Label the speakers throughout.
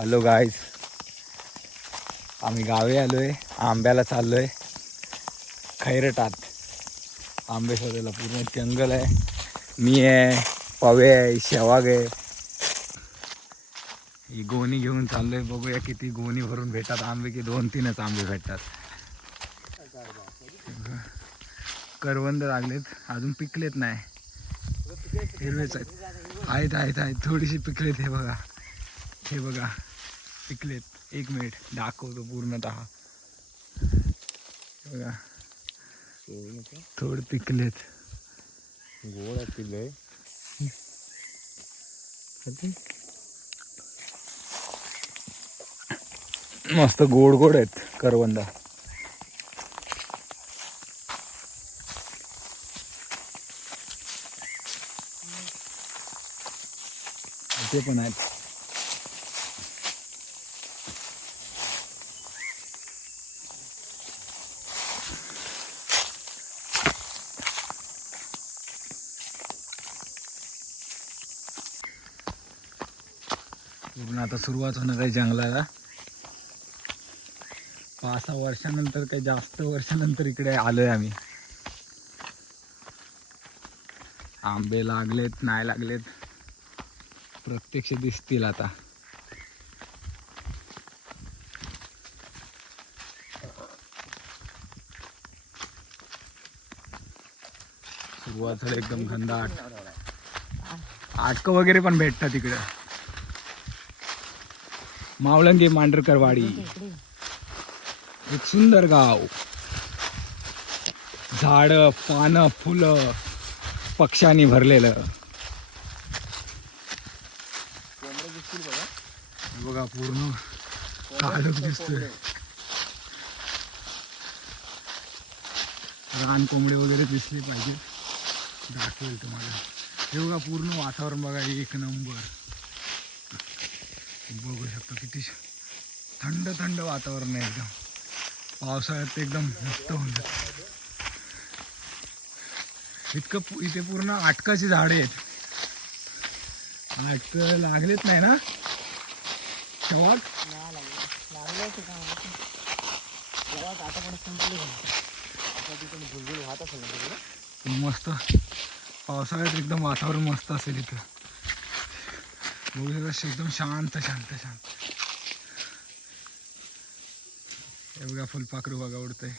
Speaker 1: Hello guys आम्ही गावी आलोय. आंब्याला चाललोय. खैरटात. आंबे शोधायला पूर्ण जंगल आहे. मी आहे पवे आहे शेवाग आहे. ही गोणी घेऊन चाललो आहे बघूया किती गोणी भरून भेटतात. आंबे की दोन तीनच आंबे भेटतात. करवंद लागलेत. अजून पिकलेत नाही. हिरवेच आहेत. आहेत आहेत आहेत. थोडीशी पिकलेत हे बघा. हे बघा. पिकलेत एक मिनिट दाखवतो पूर्णतः. बघा. थोडं पिकलेत
Speaker 2: गोड लय.
Speaker 1: मस्त गोड गोड आहेत करवंद. ते पण आहेत. पूर्ण आता सुरुवात होणार आहे जंगलाला. पाच सहा वर्षानंतर काही जास्त वर्षानंतर इकडे आलोय आम्ही. आंबे लागलेत नाही लागलेत. प्रत्यक्ष दिसतील आता. सुरुवात झाली एकदम घनदाट. आटकं वगैरे पण भेटतात इकडे. मावळंगी मांढरकरवाडी. एक सुंदर गाव. झाड पानं फुलं पक्ष्यांनी भरलेलं. बघा पूर्ण काळच दिसतोय. रान कोंबडे वगैरे दिसले पाहिजे. दाखवेल तुम्हाला. हे बघा पूर्ण वातावरण बघा एक नंबर. अतिशय थंड थंड वातावरण आहे एकदम. पावसाळ्यात एकदम मस्त होऊन जात. इतकं इथे पूर्ण आटकाची झाडे आहेत. आटक लागलेत नाही ना? शेवाट? मस्त. पावसाळ्यात एकदम वातावरण मस्त असेल इथं. बघू शकता एकदम शांत शांत शांत. हे बघा फुलपाखरू बघा उडतंय.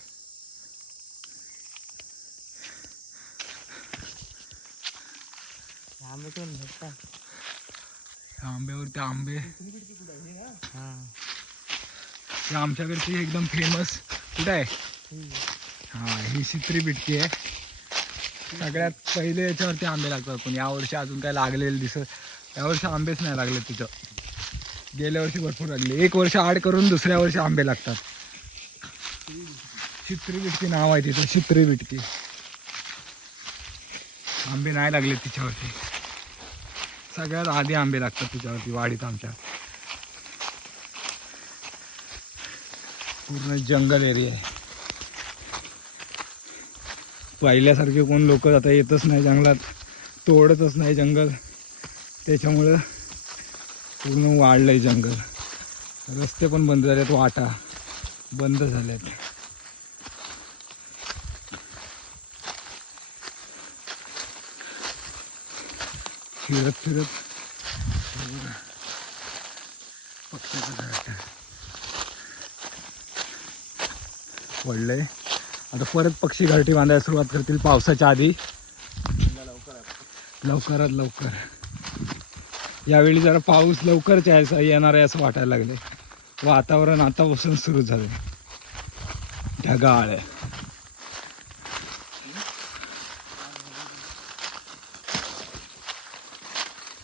Speaker 1: ह्या आंब्यावरती आंबे. हे. आमच्याकडची एकदम फेमस कुठं आहे? हा ही चित्री बिटकी आहे. सगळ्यात पहिले याच्यावरती आंबे लागतात पण यावर्षी अजून काय लागलेलं दिसत यावर्षी आंबेच नाही लागले तिथं. गेल्या वर्षी भरपूर लागले. एक वर्ष आड करून दुसऱ्या वर्षी आंबे लागतात. चित्री बिटकी नाव आहे तिथं चित्री बिटकी आंबे नाही लागले तिच्यावरती. सगळ्यात आधी आंबे लागतात तिच्यावरती वाडीत आमच्या पूर्ण जंगल एरिया आहे. पहिल्यासारखे कोण लोक आता येतच नाही जंगलात तोडतच नाही जंगल. त्याच्यामुळं पूर्ण वाढलंय जंगल. रस्ते पण बंद झालेत वाटा बंद झाल्यात फिरत फिरत पडलंय आता परत पक्षी घरटी बांधायला सुरुवात करतील पावसाच्या आधी लवकरात लवकर यावेळी जरा पाऊस लवकरच यायचा येणार आहे असं वाटायला लागले वातावरण आतापासून सुरू झालं ढगाळ आहे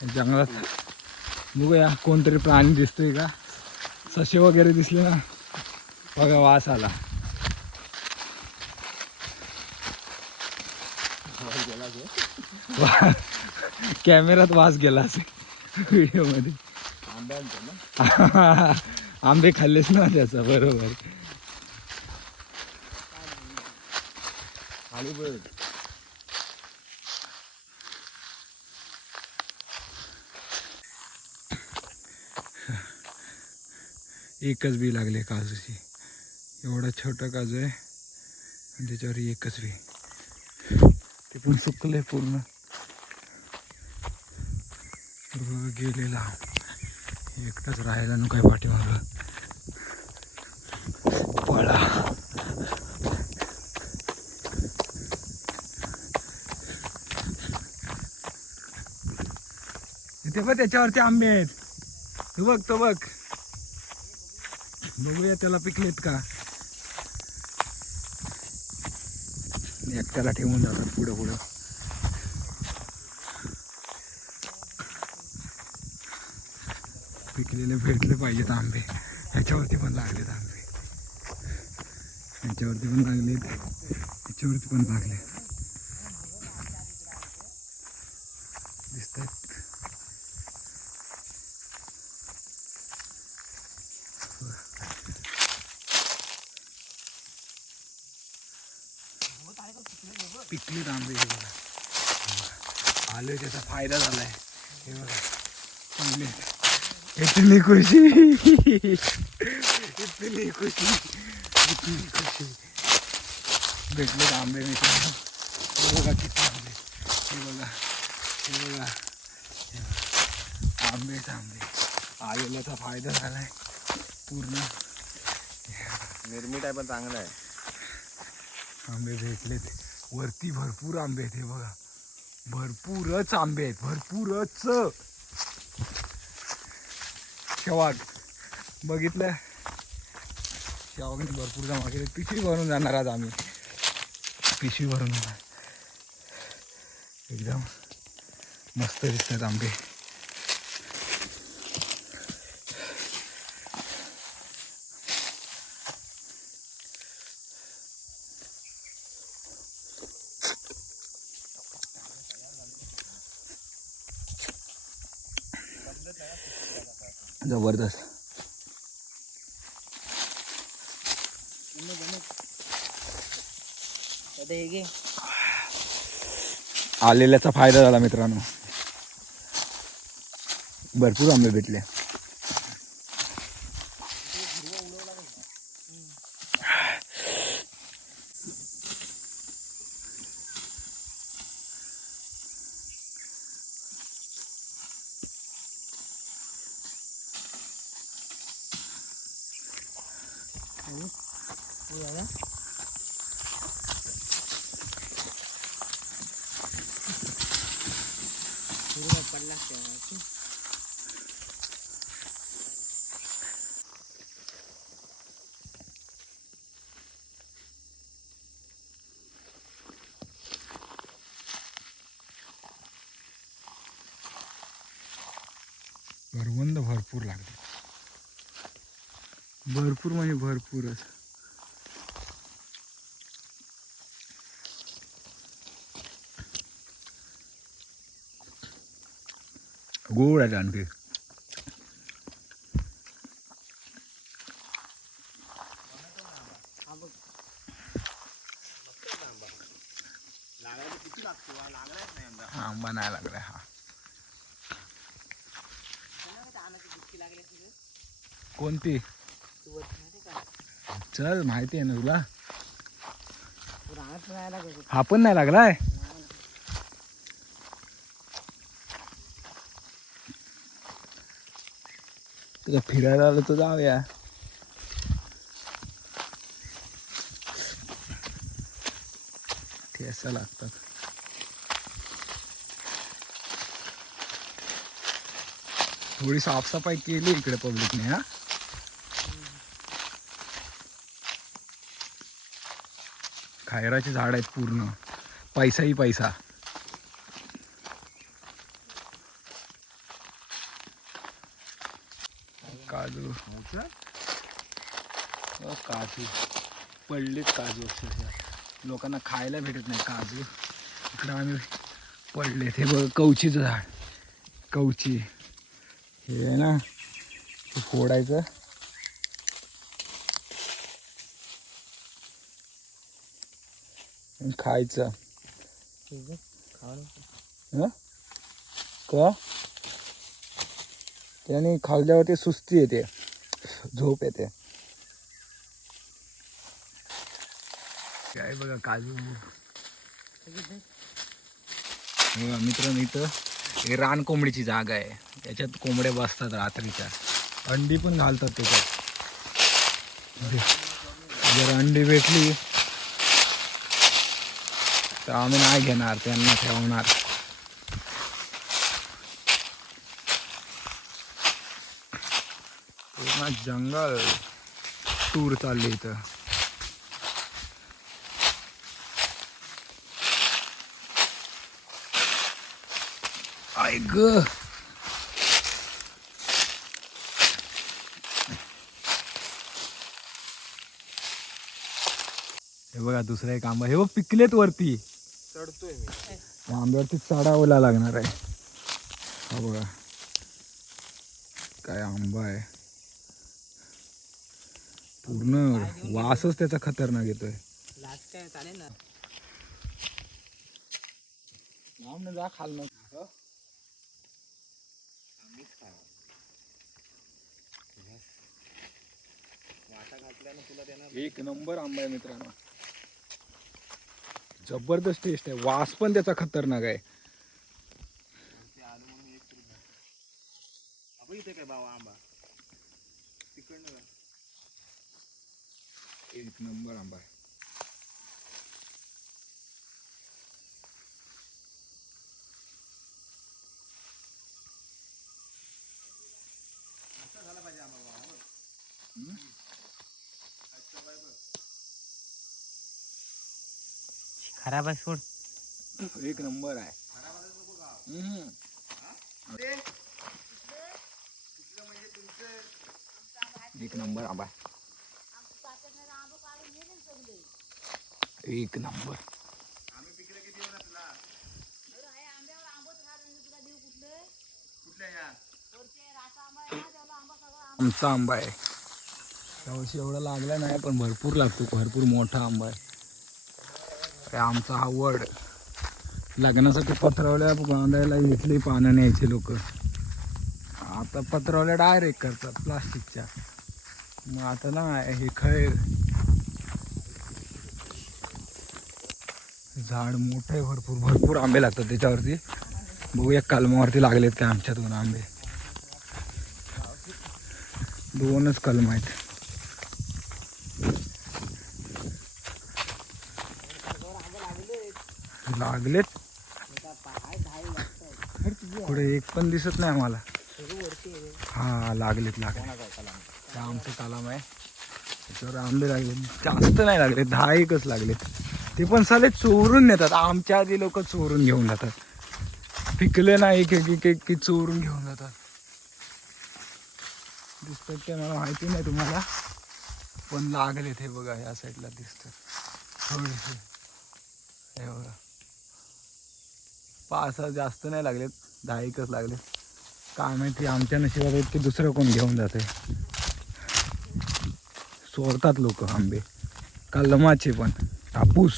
Speaker 1: जंगलात. बघूया कोणतरी प्राणी दिसतोय का? ससे वगैरे दिसले ना? बघा वास आला. वा- कॅमेऱ्यात वास गेला असेल. व्हिडिओमध्ये. आंबे खाल्लेच ना त्याचा बरोबर. एकच बी लागले काजूची. एवढा छोटा काजू आहे. आणि त्याच्यावर एकच बी. ते पण सुकले पूर्ण. गेलेला. एकटाच राहायला नको काय पाठीमागं. पळा. ते बघ त्याच्यावरती आंबे आहेत. तू बघ तो बघ. बघूया त्याला पिकलेत का. एकट्याला ठेवून जातात पुढं पुढं. पिकलेले भेटले पाहिजेत आंबे. ह्याच्यावरती पण लागलेत आंबे. ह्याच्यावरती पण लागलेत. ह्याच्यावरती पण लागले दिसत आहेत पिकली तांबे हे बघा. हे त्याचा फायदा झालाय. हे बघा. चांगले इतनी खुशी. इतनी खुशी. इतनी खुशी. भेटले तांबे मी हे बघा किती आंबे हे बघा. हे बघा. आंबे तांबे आलेला आंबे आलेल्याचा फायदा झालाय. पूर्ण.
Speaker 2: निर्मित आहे पण चांगला आहे.
Speaker 1: आंबे भेटलेत. वरती भरपूर आंबे आहेत हे बघा. भरपूरच आंबे आहेत भरपूरच. शेवाग बघितलं शेवागने भरपूर जमा केले पिशवी भरून जाणार आज आम्ही. पिशवी भरून जाणार. एकदम मस्त दिसतात आंबे. जबरदस्त. आलेल्याचा फायदा झाला मित्रांनो. भरपूर आंबे भेटले.
Speaker 3: हे बघा पूर्ण पडला तेव्हा.
Speaker 1: करवंद भरपूर लागले भरपूर म्हणजे भरपूरच गोड आहे आणखी.
Speaker 3: हा,
Speaker 1: आंबा नाही लागलाय हा. कोणती? चल माहिती आहे ना तुला. हा पण नाही लागलाय? तुला फिरायला आलो तर जाऊया. ठेसा लागतात. थोडी साफसफाई केली इकडे पब्लिकने हा? खायराचे झाड आहेत पूर्ण. पैसाही पैसा. काजू. हो, काजू. पडलेत काजू अक्षरशः. लोकांना खायला भेटत नाही काजू. इकडं आम्ही पडले हे बघ कवचीचं झाड. कवची. हे आहे ना फोडायचं. खायचं. हं? का? त्याने खाल्ल्यावर ते सुस्ती येते. झोप येते. काय बघा काजू बघा मित्रांनो इथं हे रान कोंबडीची जागा आहे. याच्यात कोंबड्या बसतात रात्रीच्या. अंडी पण घालतात त्याच्यात. जर अंडी भेटली. तर आम्ही नाही घेणार त्यांना ठेवणार. पूर्ण जंगल टूर चालली इथं. आय ग! हे बघा दुसरं एक आंबा. हे बघ पिकलेत वरती.
Speaker 2: चढतोय मी.
Speaker 1: आंब्यावरती चढावला लागणार आहे. हा बघा. काय आंबा आहे. पूर्ण वासच त्याचा खतरनाक येतोय. जा खाल
Speaker 2: देणार
Speaker 1: एक नंबर आंबा आहे मित्रांनो. जबरदस्त टेस्ट आहे. वास पण त्याचा खतरनाक आहे.
Speaker 2: एक बाबा आंबा? का
Speaker 1: एक नंबर आंबा
Speaker 3: खराब आहे सोड.
Speaker 1: एक नंबर आहे. एक नंबर आंबा. एक नंबर. आमचा आंबा आहे. यावर्षी एवढा लागला नाही पण भरपूर लागतो. भरपूर मोठा आंबा आहे. अरे आमचा हा वड. लग्नासाठी पत्रावल्या बांधायला इथली पानं न्यायचे लोक. आता पत्रावल्या डायरेक्ट करतात प्लास्टिकच्या मग आता ना हे खैर. झाड मोठं आहे भरपूर भरपूर आंबे लागतात त्याच्यावरती. बघूया कलमावरती लागलेत काय आमच्या दोन आंबे. दोनच कलम आहेत. लागलेत. पुढे एक पण दिसत नाही आम्हाला. हा लागलेत लागले हा आमचं कलम आहे. त्याच्यावर आंबे लागले जास्त नाही लागले दहा एकच लागलेत. ते पण साले चोरून नेतात. आमच्या आधी लोक चोरून घेऊन जातात. पिकले नाही एक एक एक एक की चोरून घेऊन जातात. दिसतात ते मला माहिती नाही तुम्हाला पण लागलेत हे बघा या साईडला दिसतात. थोडेसे. हे बघा. पाच जास्त नाही लागलेत दहा एकच लागले. काय माहिती आमच्या नशिबात आहेत की दुसरं कोण घेऊन जाते चोरतात लोक आंबे. कलमाचे पण. हापूस.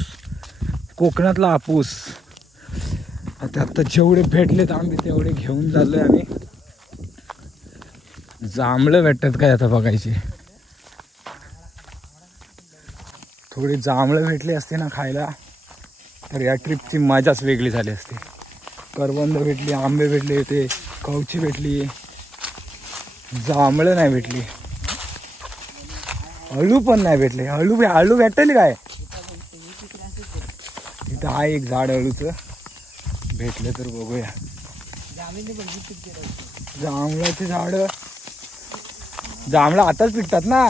Speaker 1: कोकणातला हापूस. आता जेवढे भेटलेत आंबे तेवढे घेऊन चाललोय आम्ही. जांभळं भेटतात काय आता बघायचे. थोडी जांभळं भेटली असते ना खायला तर या ट्रिपची मजाच वेगळी झाली असते. करवंद भेटली आंबे भेटले ते कवची भेटली जांभळं नाही भेटली. अळू पण नाही भेटले. अळू अळू भेटेल काय? तिथं आहे एक झाड अळूचं भेटलं तर बघूया. जांभळाचे झाड. जांभळं आताच पिकतात ना?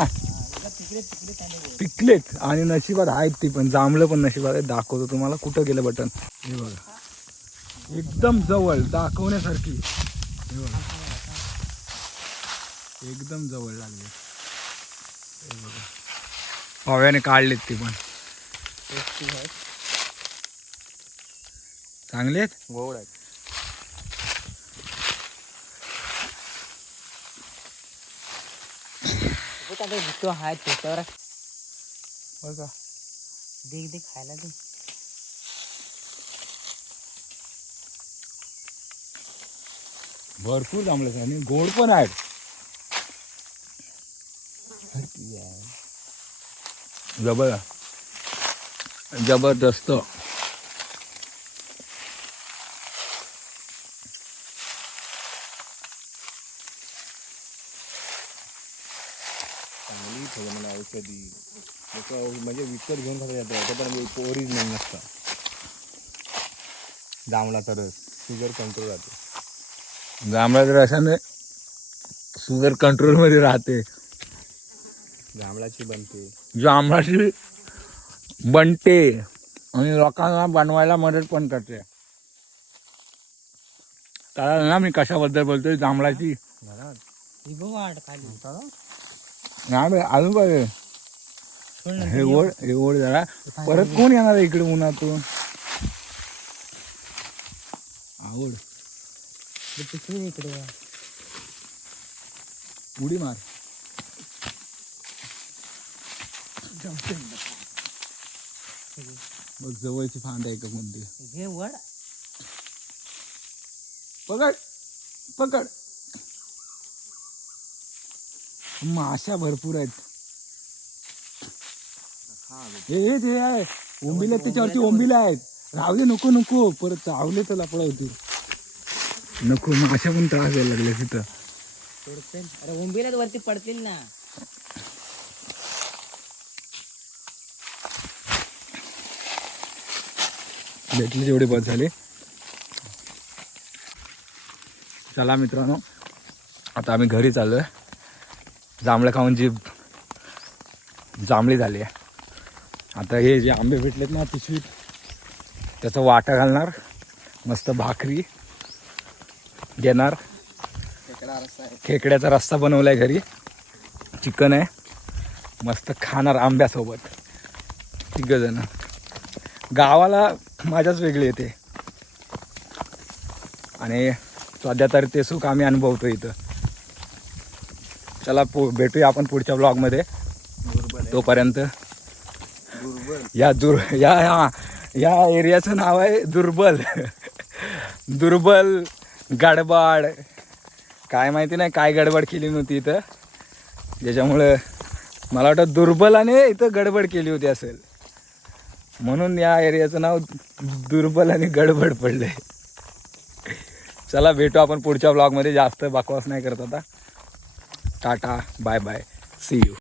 Speaker 1: पिकलेत. आणि नशिबात आहेत ती पण. जांभळं पण नशिबात आहेत. दाखवतो तुम्हाला कुठं गेलं बटन. हे बघा. एकदम जवळ दाखवण्यासारखी. एकदम जवळ लागले. पाव्याने काढलेत ती पण. चांगले आहेत?
Speaker 2: गोड आहे
Speaker 3: तो हाय त्याच्यावर.
Speaker 1: बघा.
Speaker 3: देख देख खायला दे.
Speaker 1: भरपूर जांभळे आहेत आणि गोड पण आहेत. जबर जबरदस्त.
Speaker 2: चांगली फळं मला औषधी. लोक म्हणजे विकत घेऊन खातात येतात तर पण ओरिजिनल नसतं. जांभळा तरच. शुगर कंट्रोल राहते.
Speaker 1: जांभळाच्या रसाने शुगर कंट्रोलमध्ये राहते.
Speaker 2: जांभळाची बनते.
Speaker 1: जांभळाची बनते. आणि लोकांना बनवायला मदत पण करते. कळालं ना मी कशाबद्दल बोलतोय? जांभळाची.
Speaker 3: ही
Speaker 1: नाही अजून पाहिजे. हे ओढ हे ओढ जरा. परत कोण येणार इकडे उन्हातून? आवड.
Speaker 3: ते पिशवी इकडे.
Speaker 1: उडी मार. बघ जवळची फांद आहे का कोणती?
Speaker 3: घे वड.
Speaker 1: पकड पकड. माशा भरपूर आहेत. हे हे जे आहे. ओंबिला त्याच्यावरती ओंबिला आहेत. राहू दे नको नको. परत चावले तर लपडा होती नको माशा पण त्रास द्यायला लागले तिथं.
Speaker 3: सोडतील अरे उंबीला वरती पडतील ना.
Speaker 1: भेटले जेवढे बस झाले. चला मित्रांनो आता आम्ही घरी चाललोय. जांभळं खाऊन जी जांभळी झाली आहे. आता हे जे आंबे भेटलेत ना पिशवीत त्याचा वाटा घालणार. मस्त भाकरी. घेणार. खेकड्याचा रस्ता बनवलाय घरी. चिकन आहे. मस्त खाणार आंब्यासोबत. तिघ जण गावाला मजाच वेगळी येते. आणि सध्या तर ते सुख आम्ही अनुभवतो इथं. चला पु भेटूया आपण पुढच्या ब्लॉगमध्ये तोपर्यंत या दुर या या या एरियाचं नाव आहे दुर्बल. दुर्बल गडबड. काय माहिती नाही काय गडबड केली नव्हती इथं. ज्याच्यामुळं मला वाटतं दुर्बलाने इथं गडबड केली होती असेल. म्हणून या एरियाचं नाव दुर्बल आणि गडबड पडलंय. चला भेटू आपण पुढच्या ब्लॉगमध्ये जास्त बकवास नाही करत आता. Tata bye bye see you